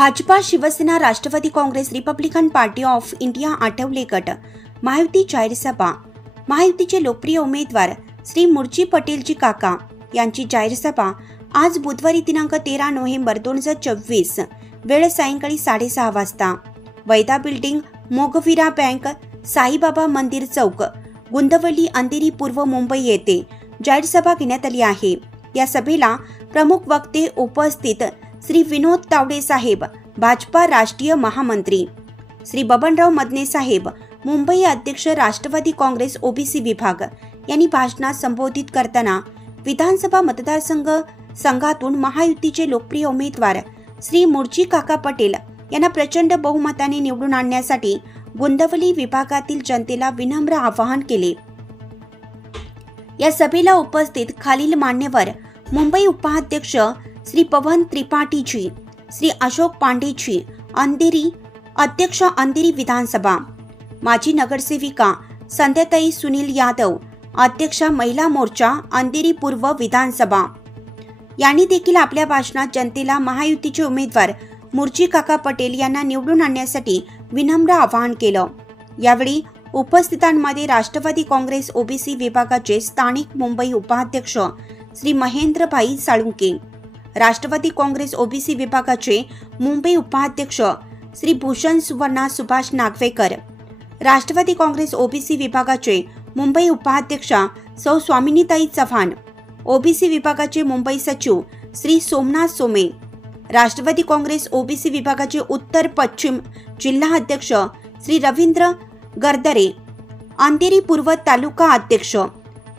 Bhajpa, Shiv Sena, Rashtrawadi Congress, Republican Party of India, Athawale गट, महायुती जाहीर सभा. महायुतीचे लोकप्रिय उमेदवार श्री मुर्ची पटेलजी काका यांची जाहीर सभा आज बुधवारी दिनांक 13 नोव्हेंबर 2024 वेळ सायंकाळी 6:30 वाजता वैदा बिल्डिंग, मोगवीरा बँक, साईबाबा मंदिर चौक, गुंदवली, अंधेरी पूर्व, मुंबई येथे जाहीर सभा घेण्यात आली आहे. या सभेला प्रमुख वक्ते उपस्थित श्री विनोद तावडे साहेब, भाजपा राष्ट्रीय महामंत्री, श्री बबनराव मदने साहेब, मुंबई अध्यक्ष, राष्ट्रवादी काँग्रेस ओबीसी विभाग यांनी भाषणात संबोधित करताना विधानसभा मतदारसंघातून महायुतीचे लोकप्रिय उमेदवार श्री मुर्ची काका पटेल यांना प्रचंड बहुमताने निवडून आणण्यासाठी गुंदवली विभागातील जनतेला विनम्र आवाहन केले. या सभेला उपस्थित खालील मान्यवर: मुंबई उपाध्यक्ष श्री पवन त्रिपाठीजी, श्री अशोक पांडेजी, अंधेरी अध्यक्ष, अंधेरी विधानसभा, माजी नगरसेविका संध्याताई सुनील यादव, अध्यक्षा, महिला मोर्चा, अंधेरी पूर्व विधानसभा यांनी देखील आपल्या भाषणात जनतेला महायुतीचे उमेदवार मुर्ची काका पटेल यांना निवडून आणण्यासाठी विनम्र आवाहन केलं. यावेळी उपस्थितांमध्ये राष्ट्रवादी काँग्रेस ओबीसी विभागाचे स्थानिक मुंबई उपाध्यक्ष श्री महेंद्रभाई साळुंके, राष्ट्रवादी काँग्रेस ओबीसी विभागाचे मुंबई उपाध्यक्ष श्री भूषण सुवर्णा सुभाष नागवेकर, राष्ट्रवादी काँग्रेस ओबीसी विभागाचे मुंबई उपाध्यक्षा सौ स्वामिनीताई चव्हाण, ओबीसी विभागाचे मुंबई सचिव श्री सोमनाथ सोमे, राष्ट्रवादी काँग्रेस ओबीसी विभागाचे उत्तर पश्चिम जिल्हा अध्यक्ष श्री रवींद्र गरदरे, अंधेरी पूर्व तालुका अध्यक्ष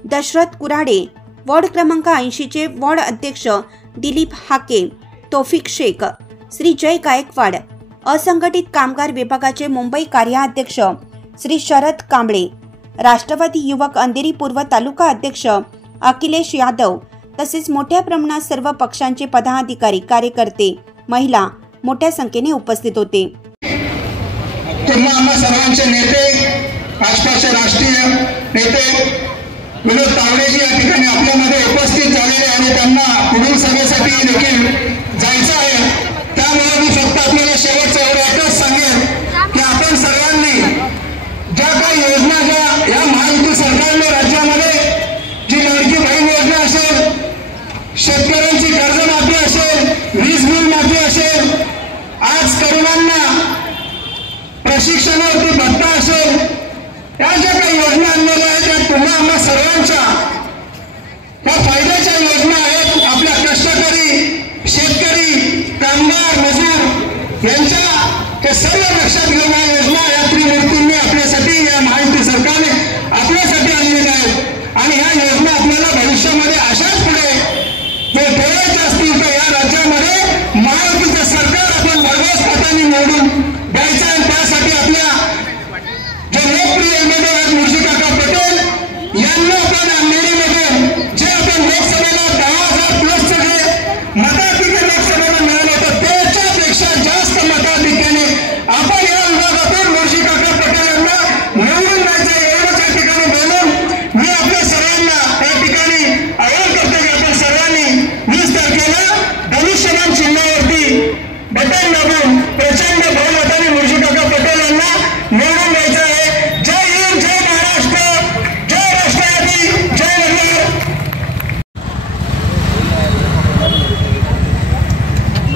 दशरथ कुराडे, वॉर्ड क्रमांक 80 चे वॉर्ड अध्यक्ष दिलीप हाके, तौफिक शेख, श्री जय गायकवाड, असंघटित कामगार विभागाचे मुंबई कार्याध्यक्ष श्री शरद कांबळे, राष्ट्रवादी युवक अंधेरी पूर्व तालुका अध्यक्ष अखिलेश यादव तसेच मोठ्या प्रमाणात सर्व पक्षांचे पदाधिकारी, कार्यकर्ते, महिला मोठ्या संख्येने उपस्थित होते. आम्हा सर्वांचे नेते, भाजपाचे राष्ट्रीय नेते विनोद तावडेजी या ठिकाणी आपल्यामध्ये उपस्थित झालेले आणि त्यांना पुढील सभेसाठी देखील जायचं आहे. त्यामुळे मी फक्त आपल्याला शेवटचं एवढं सांगेन की आपण सर्वांनी ज्या काही योजना या महायुती सरकारने राज्यामध्ये जी लाडकी बहीण योजना असेल, शेतकऱ्यांची कर्जमाफी असेल, वीज बिल माफी असेल, आज तरुणांना प्रशिक्षणावरती भत्ता असेल, या ज्या काही योजना आणलेल्या आहेत त्या पुन्हा आम्हा सर्वांच्या त्या फायद्याच्या योजना आहेत. आपल्या कष्टकरी, शेतकरी, कामगार, मजूर यांच्या हे सर्व लक्षात घेऊन या योजना या त्रिमूर्तींनी आपल्यासाठी, या महायुती सरकारने आपल्यासाठी आणलेल्या आहेत आणि ह्या योजना आपल्याला भविष्यामध्ये अशाच पुढे जर ठेवायच्या असतील तर या राज्यामध्ये महायुतीचं सरकार आपण भरघोस मतांनी निवडून द्यायचं आहे. त्यासाठी आपल्या जे लोकप्रिय उमेदवार मुर्ची काका पटेल यांना आपण अंधेरीमध्ये जे आपण लोकसभेला 10,000 प्लस जे मताधिक्य लोकसभेला मिळाले होते त्याच्यापेक्षा जास्त मताधिक्याने आपण या विभागातून मुर्ची काका पटेल यांना निवडून द्यायचं एवढंच या ठिकाणी बोलून मी आपल्या सर्वांना त्या ठिकाणी आवाहन करतो की आपण सर्वांनी 20 तारखेला धनुष्यबाण चिन्हावरती बटन दाबून प्रचंड बहुमताने मुर्ची काका पटेल यांना निवडून द्यायचं आहे. जय हिंद, जय महाराष्ट्र, जय राष्ट्रवादी, जय वंदे.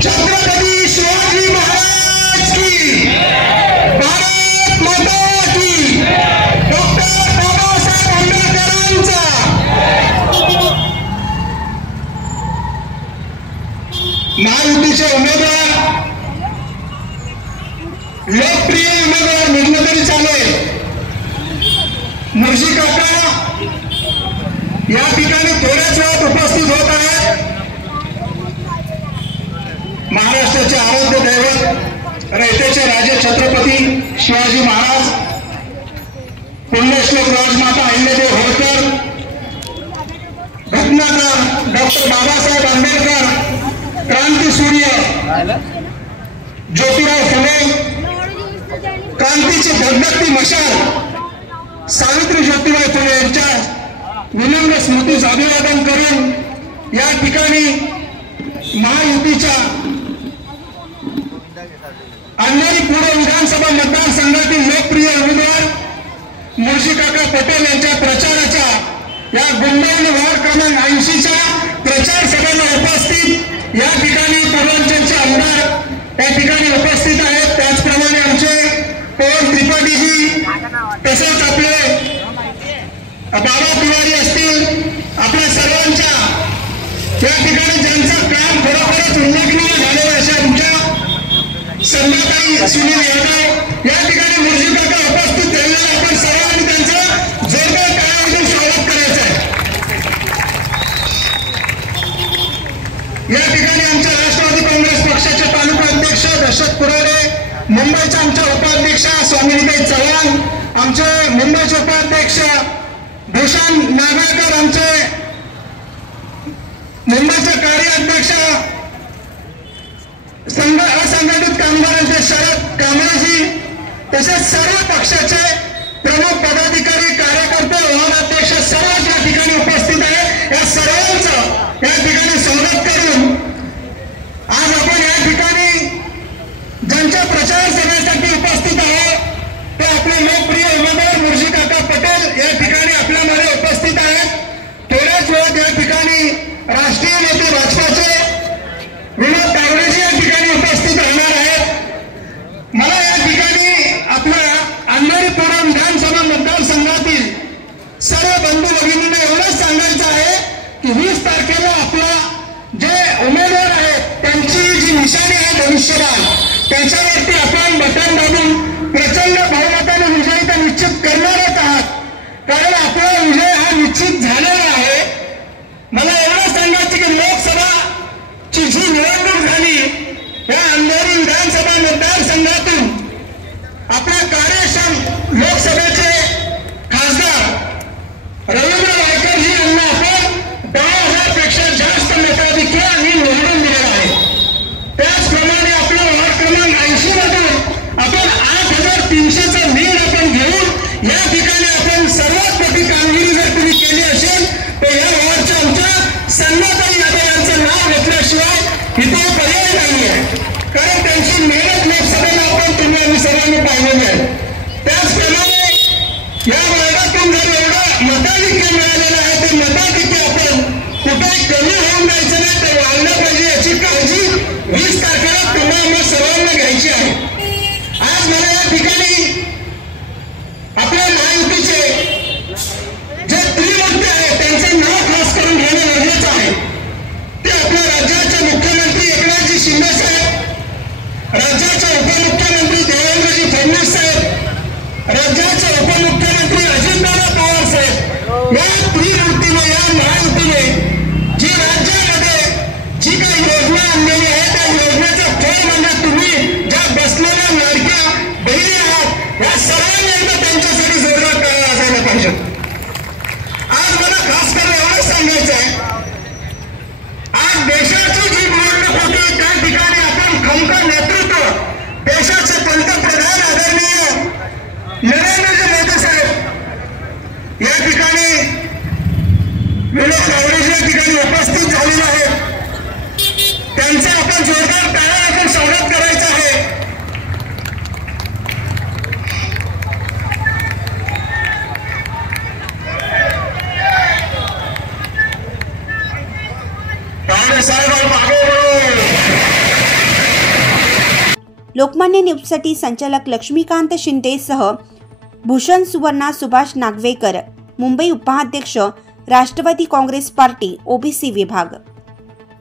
छत्रपती शिवाजी महाराज की, भारत माता की, डॉक्टर बाबासाहेब आंबेडकरांचा. महायुतीचे उमेदवार, लोकप्रिय उमेदवार म्हटलं तरी चालेल, मुर्शी काका या ठिकाणी थोड्याच वेळात उपस्थित होत आहेत. महाराष्ट्राचे आराध्य दैवत, रयतेचे राजे छत्रपती शिवाजी महाराज, पुण्यश्लोक राजमाता अहिल्यादेवी होळकर, घटनाकार डॉक्टर बाबासाहेब आंबेडकर, क्रांतीसूर्य ज्योतिराव फुले, क्रांतीची धगधगती मशाल सावित्री ज्योतिबा फुले यांच्या विनम्र स्मृतीस अभिवादन करून या ठिकाणी महायुतीच्या अंधेरी पूर्व विधानसभा मतदारसंघातील लोकप्रिय उमेदवार मुर्शीकाका पटेल यांच्या प्रचाराच्या या गुंडावली वार्ड क्रमांक 80च्या प्रचार सभेला उपस्थित या ठिकाणी पूर्वांचलचे आमदार या ठिकाणी उपस्थित आहेत। त्याचप्रमाणे आमचे पवन त्रिपाठीजी, तसेच आपले बाबा तिवारी असतील, आपल्या सर्वांच्या या ठिकाणी ज्यांचं काम खरोखरच उल्लेखनीय झालेलं अशा आमच्या संध्याकाळी सुनील यादव या ठिकाणी मुर्शीकाका उपस्थित झालेले आपण सर्वांनी त्यांचं जोरदार टाळ्यांनी स्वागत करायचं आहे। या ठिकाणी आमच्या राष्ट्रवादी काँग्रेस पक्षाचे तालुका अध्यक्ष दशरथ कुराडे, मुंबईच्या आमच्या उपाध्यक्षा स्वामिनीताई चव्हाण, आमचे मुंबईचे उपाध्यक्ष भूषण नागाळकर, आमचे मुंबईचे कार्याध्यक्ष असंघटित कामगारांचे शरद कांबळेजी, तसेच सर्व पक्षाचे प्रमुख पदाधिकारी, कार्यकर्ते, वार्डाध्यक्ष सर्व या ठिकाणी उपस्थित आहे। या सर्वांचं या ठिकाणी स्वागत करून आज आपण या ठिकाणी ज्यांच्या प्रचार सभेसाठी उपस्थित आहोत ते आपले लोकप्रिय उमेदवार मुर्शीकाका पटेल या ठिकाणी आपल्यामध्ये उपस्थित आहेत। थोड्याच वेळात या ठिकाणी राष्ट्रीय नेते भाजपाचे विनोद तावडेजी या ठिकाणी उपस्थित राहणार आहेत। मला या ठिकाणी आपल्या अंधेरी पूर्व विधानसभा मतदारसंघातील सर्व बंधू भगिनींना एवढंच सांगायचं आहे की 20 तारखेला आपला जे उमेदवार आहेत त्यांची जी निशाणी आहे धनुष्यबाण, त्याच्यावरती आपण बटन दाबून प्रचंड बहुमताने विजय तर निश्चित करणारच आहात, कारण आपला विजय हा निश्चित झालेला आहे। मला एवढं सांगायचं की लोकसभाची जी निवडणूक झाली या अंधेरी विधानसभा मतदारसंघातून आपल्या कार्यक्षम लोकसभेचे खासदार रवींद्र वायकरजी यांना आपण 10,000 पेक्षा जास्त मताधिक्याने निवडून दिलेला आहे। त्याचप्रमाणे आपल्या वार्ड क्रमांक 80 मधून आपण 8,300चं लीड आपण घेऊन या ठिकाणी आपण सर्वात मोठी कामगिरी जर तुम्ही केली असेल तर या वार्डच्या आमच्या संध्याकाळी यादव यांचं नाव घेतल्याशिवाय इथे पर्याय नाही आहे, कारण त्यांची मेहनत लोकसभेला आपण तुम्ही आम्ही सर्वांनी पाहिलेली आहे। त्याचप्रमाणे या वर्गातून जर एवढं मताधिक्य मिळालेलं आहे ते मताधिक्य आपण कुठेही कमी होऊन द्यायचं नाही, तर वाढलं पाहिजे याची काळजी 20 तारखेला तुम्हाला आम्हा सर्वांना घ्यायची आहे। आज मला या ठिकाणी आपल्या महायुतीचे जे त्रिमूर्ती आहेत त्यांचे नाव खास करून घेणं गरजेचं आहे। ते आपल्या राज्याचे मुख्यमंत्री एकनाथजी शिंदे साहेब, राज्याचे उपमुख्यमंत्री देवेंद्रजी फडणवीस साहेब, राज्याचे उपमुख्यमंत्री अजितदादा पवार साहेब, या त्रिमूर्तीने या महायुतीने जी राज्यामध्ये जी काही योजना आणलेली आहे त्या योजनेचं फळ म्हणजे तुम्ही ज्या बसलेल्या लाडक्या बहिणी आहात या सर्वांनी एकदा त्यांच्यासाठी जोरदार करायला असायला पाहिजे। आज मला खास करून एवढंच सांगायचं आहे, आज देशाची जी निवडणूक होती त्या ठिकाणी आपण खमकर नेतृत्व देशाचे पंतप्रधान आदरणीय नरेंद्रजी मोदी साहेब या ठिकाणी विनोद तावडेजी या ठिकाणी उपस्थित झालेले आहेत, त्यांचं आपण जोरदार टाळ्या आपण स्वागत करायचं आहे। तावडे साहेब मागे वळू। लोकमान्य न्यूजसाठी संचालक लक्ष्मीकांत शिंदेसह भूषण सुवर्णा, सुभाष नागवेकर, मुंबई उपाध्यक्ष, राष्ट्रवादी काँग्रेस पार्टी, ओबीसी विभाग।